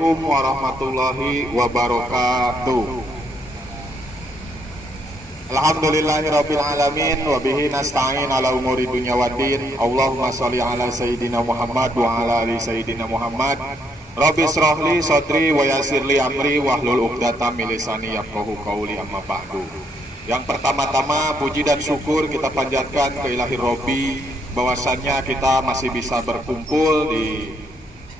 Assalamualaikum warahmatullahi wabarakatuh. Alhamdulillahirabbil alamin wa bihi nasta'in ala umuri dunya waddin. Allahumma shalli ala sayyidina Muhammad wa ala ali sayyidina Muhammad. Rabbi shrahli sadri wa yassirli amri wahlul 'uqdatam min lisani yafqahu qawli, amma ba'du. Yang pertama-tama puji dan syukur kita panjatkan ke Ilahi Robbi bahwasannya kita masih bisa berkumpul di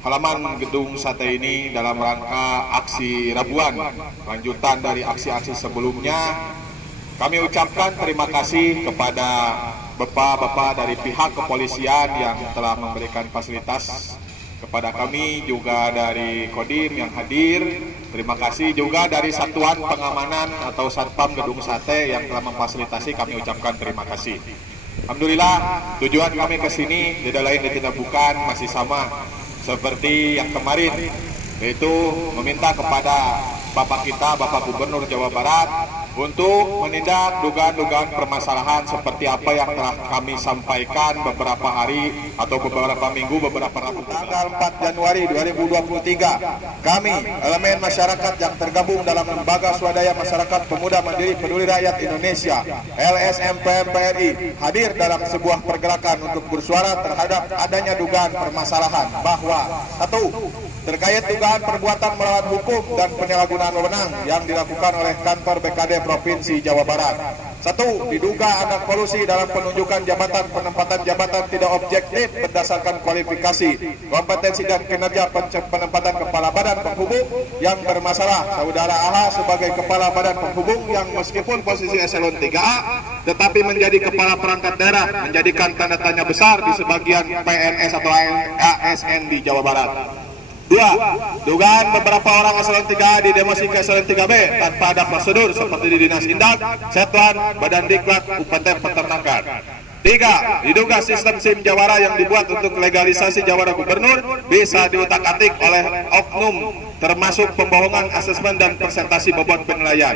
halaman gedung sate ini dalam rangka aksi Rabuan, lanjutan dari aksi-aksi sebelumnya. Kami ucapkan terima kasih kepada bapak-bapak dari pihak kepolisian yang telah memberikan fasilitas kepada kami, juga dari Kodim yang hadir. Terima kasih juga dari Satuan Pengamanan atau Satpam Gedung Sate yang telah memfasilitasi, kami ucapkan terima kasih. Alhamdulillah, tujuan kami ke sini tidak lain dan tidak bukan, masih sama seperti yang kemarin, yaitu meminta kepada Bapak kita, Bapak Gubernur Jawa Barat, untuk menindak dugaan-dugaan permasalahan seperti apa yang telah kami sampaikan beberapa hari atau beberapa minggu, beberapa waktu. Tanggal 4 Januari 2023, kami elemen masyarakat yang tergabung dalam Lembaga Swadaya Masyarakat Pemuda Mandiri Peduli Rakyat Indonesia LSM-PMPRI hadir dalam sebuah pergerakan untuk bersuara terhadap adanya dugaan permasalahan bahwa satu, terkait dugaan perbuatan melawan hukum dan penyalahgunaan wewenang yang dilakukan oleh kantor BKD Provinsi Jawa Barat. Satu, diduga ada kolusi dalam penunjukan jabatan, penempatan jabatan tidak objektif berdasarkan kualifikasi, kompetensi dan kinerja penempatan kepala badan penghubung yang bermasalah. Saudara AH sebagai kepala badan penghubung yang meskipun posisi eselon 3A tetapi menjadi kepala perangkat daerah menjadikan tanda tanya besar di sebagian PNS atau ASN di Jawa Barat. Dua, dugaan beberapa orang eselon 3 didemosi ke eselon 3B tanpa ada prosedur seperti di Dinas Indak, Setlan, Badan Diklat, Upt Peternakan. Tiga, diduga sistem SIM Jawara yang dibuat untuk legalisasi Jawara Gubernur bisa diutak-atik oleh oknum, termasuk pembohongan asesmen dan presentasi bobot penilaian.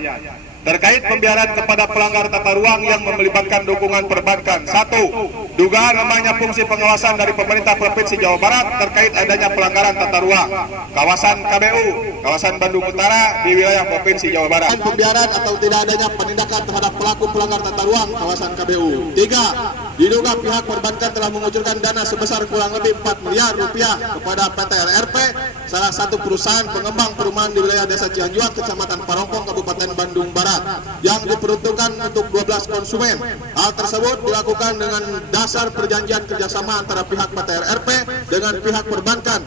Terkait pembiaran kepada pelanggar tata ruang yang melibatkan dukungan perbankan. Satu, dugaan lemahnya fungsi pengawasan dari pemerintah Provinsi Jawa Barat terkait adanya pelanggaran tata ruang kawasan KBU, kawasan Bandung Utara di wilayah Provinsi Jawa Barat. Pembiaran atau tidak adanya penindakan terhadap pelaku pelanggar tata ruang kawasan KBU. Tiga, diduga pihak perbankan telah mengucurkan dana sebesar kurang lebih 4 miliar rupiah kepada PT LRP, salah satu perusahaan pengembang perumahan di wilayah Desa Cianjuang, Kecamatan Parongpong, Kabupaten Bandung Barat, yang diperuntukkan untuk 12 konsumen. Hal tersebut dilakukan dengan dasar perjanjian kerjasama antara pihak PT LRP dengan pihak perbankan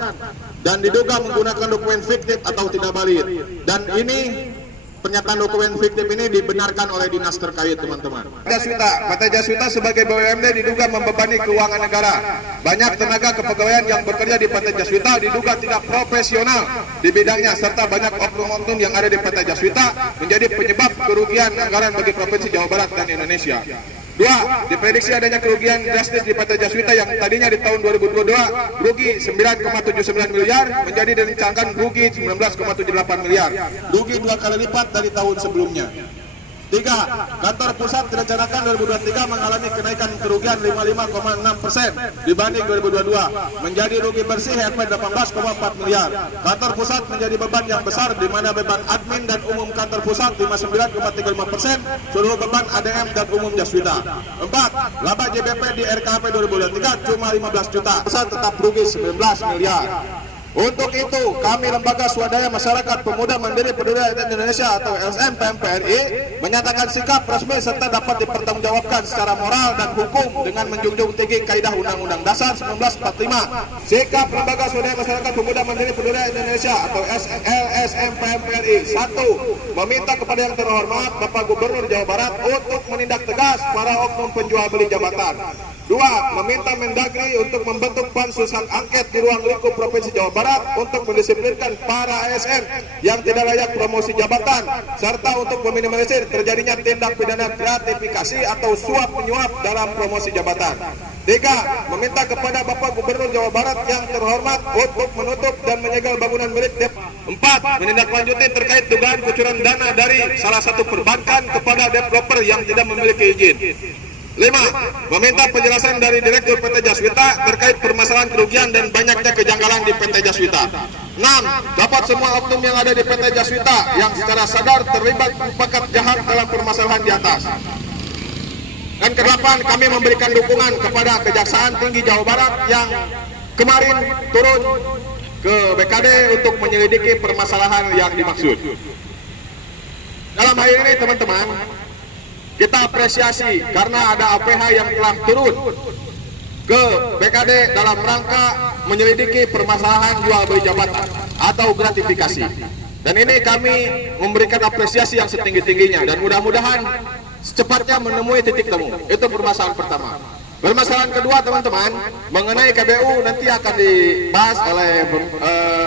dan diduga menggunakan dokumen fiktif atau tidak valid. Dan ini pernyataan dokumen fiktif ini dibenarkan oleh dinas terkait, teman-teman. PT Jaswita sebagai BUMD diduga membebani keuangan negara. Banyak tenaga kepegawaian yang bekerja di PT Jaswita diduga tidak profesional di bidangnya, serta banyak oknum-oknum yang ada di PT Jaswita menjadi penyebab kerugian anggaran bagi Provinsi Jawa Barat dan Indonesia. Dua, diprediksi adanya kerugian drastis di PT Jaswita yang tadinya di tahun 2022 rugi 9,79 miliar menjadi direncanakan rugi 19,78 miliar, rugi 2 kali lipat dari tahun sebelumnya. Tiga, kantor pusat direncanakan 2023 mengalami kenaikan kerugian 55,6% dibanding 2022 menjadi rugi bersih Rp 18,4 miliar. Kantor pusat menjadi beban yang besar di mana beban admin dan umum kantor pusat 59,35%, seluruh beban ADM dan umum Jaswita. Empat, laba JBP di RKP 2023 cuma 15 juta, pusat tetap rugi 19 miliar. Untuk itu, kami Lembaga Swadaya Masyarakat Pemuda Mandiri Peduli Rakyat Indonesia atau LSM-PMPRI menyatakan sikap resmi serta dapat dipertanggungjawabkan secara moral dan hukum dengan menjunjung tinggi kaidah Undang-Undang Dasar 1945. Sikap Lembaga Swadaya Masyarakat Pemuda Mandiri Peduli Rakyat Indonesia atau LSM-PMPRI. Satu, meminta kepada yang terhormat Bapak Gubernur Jawa Barat untuk menindak tegas para oknum penjual beli jabatan. Dua, meminta Mendagri untuk membentuk pansus hak angket di ruang lingkup Provinsi Jawa Barat untuk mendisiplinkan para ASN yang tidak layak promosi jabatan, serta untuk meminimalisir terjadinya tindak pidana gratifikasi atau suap menyuap dalam promosi jabatan. Tiga, meminta kepada Bapak Gubernur Jawa Barat yang terhormat untuk menutup dan menyegel bangunan milik Empat, menindaklanjuti terkait dugaan kucuran dana dari salah satu perbankan kepada developer yang tidak memiliki izin. 5. Meminta penjelasan dari Direktur PT Jaswita terkait permasalahan kerugian dan banyaknya kejanggalan di PT Jaswita. 6. Dapat semua oknum yang ada di PT Jaswita yang secara sadar terlibat mufakat jahat dalam permasalahan di atas. Dan ke-8, kami memberikan dukungan kepada Kejaksaan Tinggi Jawa Barat yang kemarin turun ke BKD untuk menyelidiki permasalahan yang dimaksud. Dalam hal ini teman-teman, kita apresiasi karena ada APH yang telah turun ke BKD dalam rangka menyelidiki permasalahan jual beli jabatan atau gratifikasi. Dan ini kami memberikan apresiasi yang setinggi-tingginya dan mudah-mudahan secepatnya menemui titik temu. Itu permasalahan pertama. Permasalahan kedua teman-teman, mengenai KBU nanti akan dibahas oleh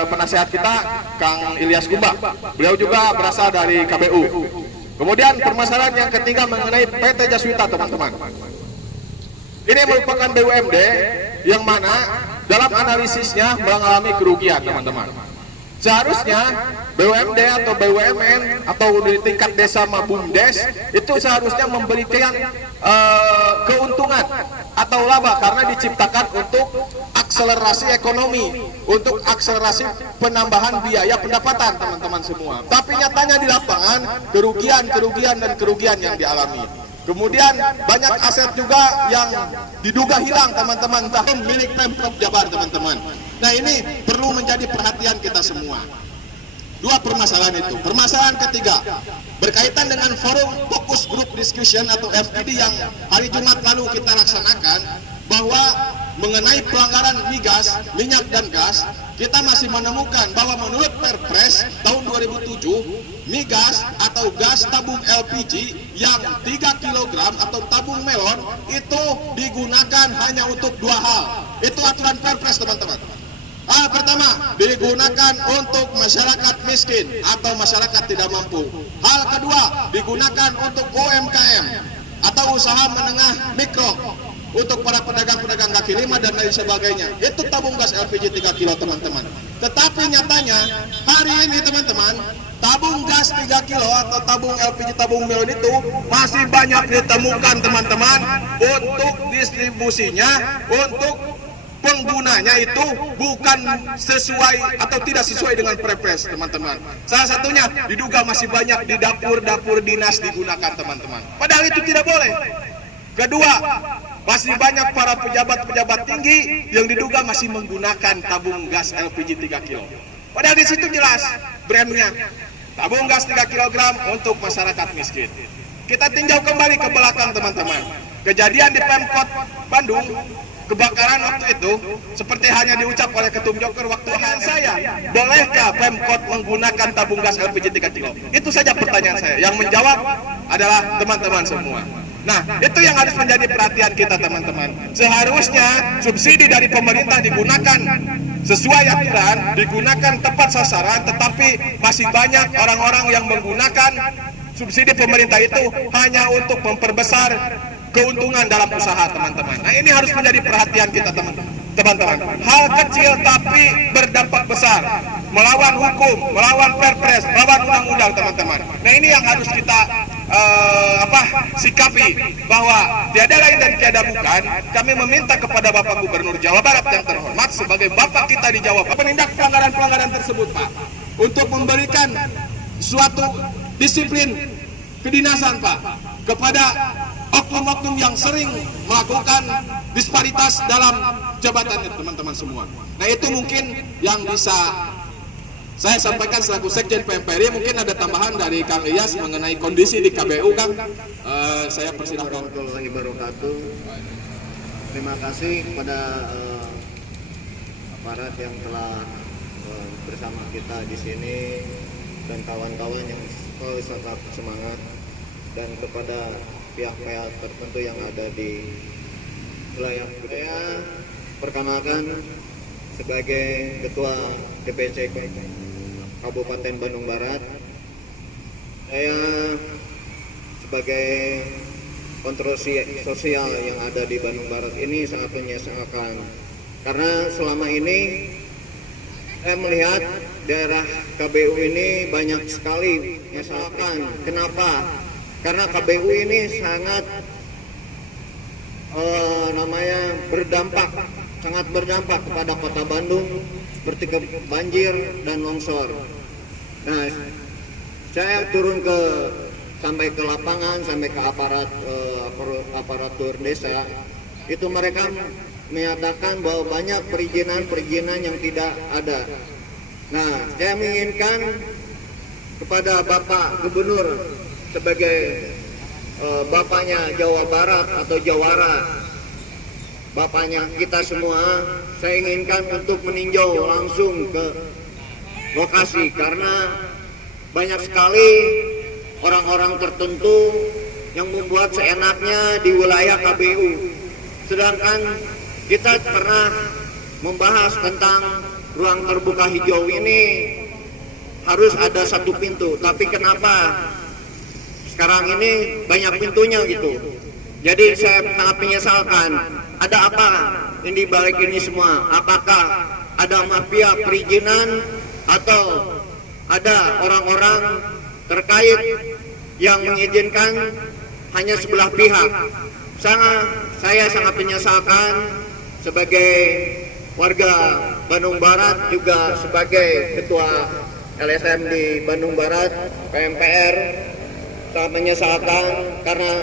penasehat kita Kang Ilyas Kumba. Beliau juga berasal dari KBU. Kemudian permasalahan yang ketiga mengenai PT Jaswita teman-teman. Ini merupakan BUMD yang mana dalam analisisnya mengalami kerugian teman-teman. Seharusnya BUMD atau BUMN atau di tingkat desa maupun BUMDes itu seharusnya memberikan keuntungan atau laba karena diciptakan untuk akselerasi ekonomi, untuk akselerasi penambahan biaya pendapatan teman-teman semua. Tapi nyatanya di lapangan kerugian dan kerugian yang dialami. Kemudian banyak aset juga yang diduga hilang teman-teman, entah milik Pemprov Jabar teman-teman. Nah ini perlu menjadi perhatian kita semua. Dua permasalahan itu. Permasalahan ketiga berkaitan dengan forum Focus Group Discussion atau FGD yang hari Jumat lalu kita laksanakan, bahwa mengenai pelanggaran migas, minyak dan gas, kita masih menemukan bahwa menurut Perpres tahun 2007, migas atau gas tabung LPG yang 3 kg atau tabung melon itu digunakan hanya untuk dua hal. Itu aturan Perpres teman-teman. Hal pertama, digunakan untuk masyarakat miskin atau masyarakat tidak mampu. Hal kedua, digunakan untuk UMKM atau usaha menengah mikro, untuk para pedagang-pedagang kaki lima dan lain sebagainya. Itu tabung gas LPG 3 kilo teman-teman. Tetapi nyatanya hari ini teman-teman, tabung gas 3 kilo atau tabung LPG tabung melon itu masih banyak ditemukan teman-teman. Untuk distribusinya, untuk penggunanya itu bukan sesuai atau tidak sesuai dengan Perpres teman-teman. Salah satunya diduga masih banyak di dapur-dapur dinas digunakan teman-teman. Padahal itu tidak boleh. Kedua, masih banyak para pejabat-pejabat tinggi yang diduga masih menggunakan tabung gas LPG 3 kilo. Padahal di situ jelas brandnya tabung gas 3 kg untuk masyarakat miskin. Kita tinjau kembali ke belakang teman-teman. Kejadian di Pemkot Bandung, kebakaran waktu itu seperti hanya diucap oleh Ketum Joker waktu saya, bolehkah Pemkot menggunakan tabung gas LPG 3 kilo? Itu saja pertanyaan saya. Yang menjawab adalah teman-teman semua. Nah, itu yang harus menjadi perhatian kita teman-teman. Seharusnya subsidi dari pemerintah digunakan sesuai aturan, digunakan tepat sasaran, tetapi masih banyak orang-orang yang menggunakan subsidi pemerintah itu hanya untuk memperbesar keuntungan dalam usaha teman-teman. Nah ini harus menjadi perhatian kita teman-teman. Hal kecil tapi berdampak besar, melawan hukum, melawan Perpres, melawan undang-undang teman-teman. Nah ini yang harus kita sikapi, bahwa tiada lain dan tiada bukan, kami meminta kepada Bapak Gubernur Jawa Barat yang terhormat sebagai Bapak kita di Jawa Barat, menindak pelanggaran-pelanggaran tersebut Pak, untuk memberikan suatu disiplin kedinasan Pak kepada oknum-oknum yang sering melakukan disparitas dalam jabatan teman-teman semua. Nah itu mungkin yang bisa saya sampaikan selaku Sekjen PMPRI. Mungkin ada tambahan dari Kang Ilyas mengenai kondisi di KBU Kang. Saya persilahkan. Warahmatullahi wabarakatuh. Terima kasih kepada aparat yang telah bersama kita di sini dan kawan-kawan yang selalu tetap semangat, dan kepada pihak-pihak tertentu yang ada di wilayah. Saya perkenalkan sebagai Ketua DPC Kabupaten Bandung Barat. Saya sebagai kontroversi sosial yang ada di Bandung Barat ini sangat menyesalkan, karena selama ini saya melihat daerah KBU ini banyak sekali menyesalkan. Kenapa? Karena KBU ini sangat berdampak sangat berdampak kepada kota Bandung seperti banjir dan longsor. Nah, saya turun sampai ke lapangan, sampai ke aparatur desa. Itu mereka menyatakan bahwa banyak perizinan yang tidak ada. Nah, saya menginginkan kepada Bapak Gubernur sebagai bapaknya Jawa Barat atau Jawara, bapaknya kita semua, saya inginkan untuk meninjau langsung ke lokasi karena banyak sekali orang-orang tertentu yang membuat seenaknya di wilayah KBU. Sedangkan kita pernah membahas tentang ruang terbuka hijau ini harus ada satu pintu, tapi kenapa sekarang ini banyak pintunya gitu. Jadi saya sangat menyesalkan, ada apa ini balik ini semua? Apakah ada mafia perizinan atau ada orang-orang terkait yang mengizinkan hanya sebelah pihak? Saya sangat menyesalkan sebagai warga Bandung Barat, juga sebagai ketua LSM di Bandung Barat, PMPR, sangat menyesalkan karena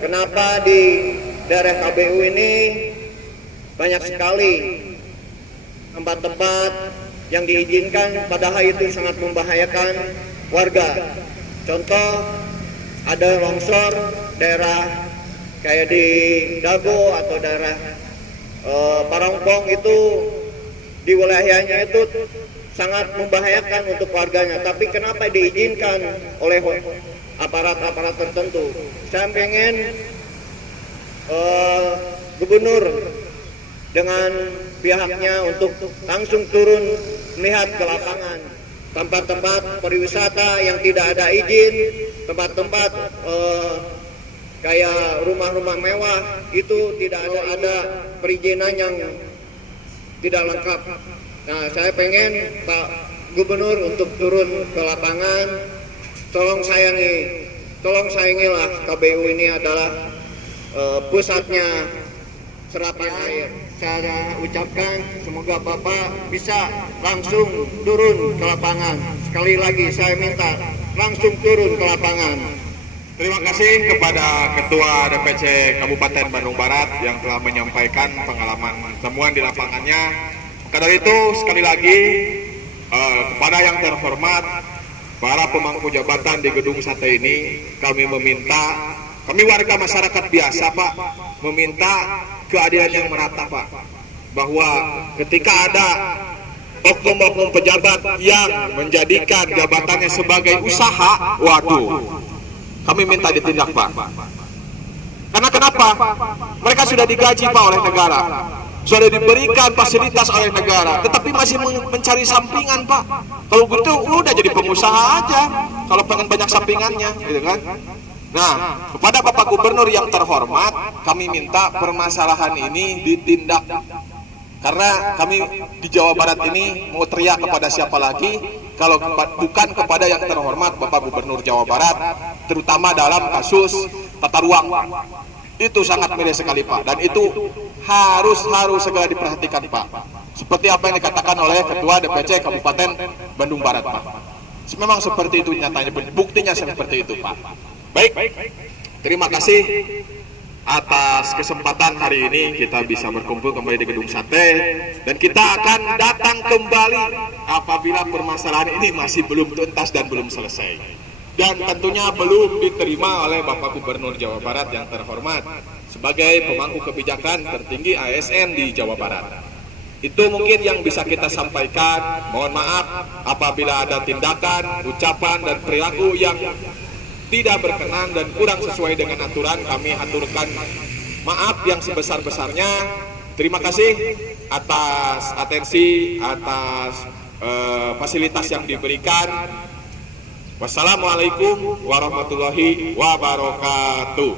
kenapa di daerah KBU ini banyak sekali tempat-tempat yang diizinkan padahal itu sangat membahayakan warga. Contoh, ada longsor daerah kayak di Dago atau daerah Parongpong, itu di wilayahnya itu sangat membahayakan untuk warganya, tapi kenapa diizinkan oleh aparat-aparat tertentu? Saya pengen gubernur dengan pihaknya untuk langsung turun melihat ke lapangan tempat-tempat pariwisata yang tidak ada izin, tempat-tempat kayak rumah-rumah mewah itu tidak ada perizinan yang tidak lengkap. Nah, saya pengen Pak Gubernur untuk turun ke lapangan, tolong sayangilah KBU ini adalah pusatnya serapan air. Saya ucapkan semoga Bapak bisa langsung turun ke lapangan. Sekali lagi saya minta langsung turun ke lapangan. Terima kasih kepada Ketua DPC Kabupaten Bandung Barat yang telah menyampaikan pengalaman temuan di lapangannya. Karena itu sekali lagi kepada yang terhormat para pemangku jabatan di gedung sate ini, kami warga masyarakat biasa Pak, meminta keadilan yang merata Pak, bahwa ketika ada oknum-oknum pejabat yang menjadikan jabatannya sebagai usaha, waduh, kami minta ditindak Pak. Karena kenapa? Mereka sudah digaji Pak oleh negara, sudah diberikan fasilitas oleh negara, tetapi masih mencari sampingan Pak. Kalau gitu udah jadi pengusaha aja, kalau pengen banyak sampingannya, gitu kan? Nah, kepada Bapak Gubernur yang terhormat, kami minta permasalahan ini ditindak. Karena kami di Jawa Barat ini mau teriak kepada siapa lagi kalau bukan kepada yang terhormat Bapak Gubernur Jawa Barat, terutama dalam kasus tata ruang. Itu sangat miris sekali Pak, dan itu harus segera diperhatikan Pak. Seperti apa yang dikatakan oleh Ketua DPC Kabupaten Bandung Barat Pak. Memang seperti itu nyatanya, buktinya seperti itu Pak. Baik, terima kasih atas kesempatan hari ini kita bisa berkumpul kembali di Gedung Sate, dan kita akan datang kembali apabila permasalahan ini masih belum tuntas dan belum selesai, dan tentunya belum diterima oleh Bapak Gubernur Jawa Barat yang terhormat sebagai pemangku kebijakan tertinggi ASN di Jawa Barat. Itu mungkin yang bisa kita sampaikan. Mohon maaf apabila ada tindakan, ucapan, dan perilaku yang tidak berkenan dan kurang sesuai dengan aturan. Kami aturkan maaf yang sebesar-besarnya. Terima kasih atas atensi, atas fasilitas yang diberikan. Wassalamualaikum warahmatullahi wabarakatuh.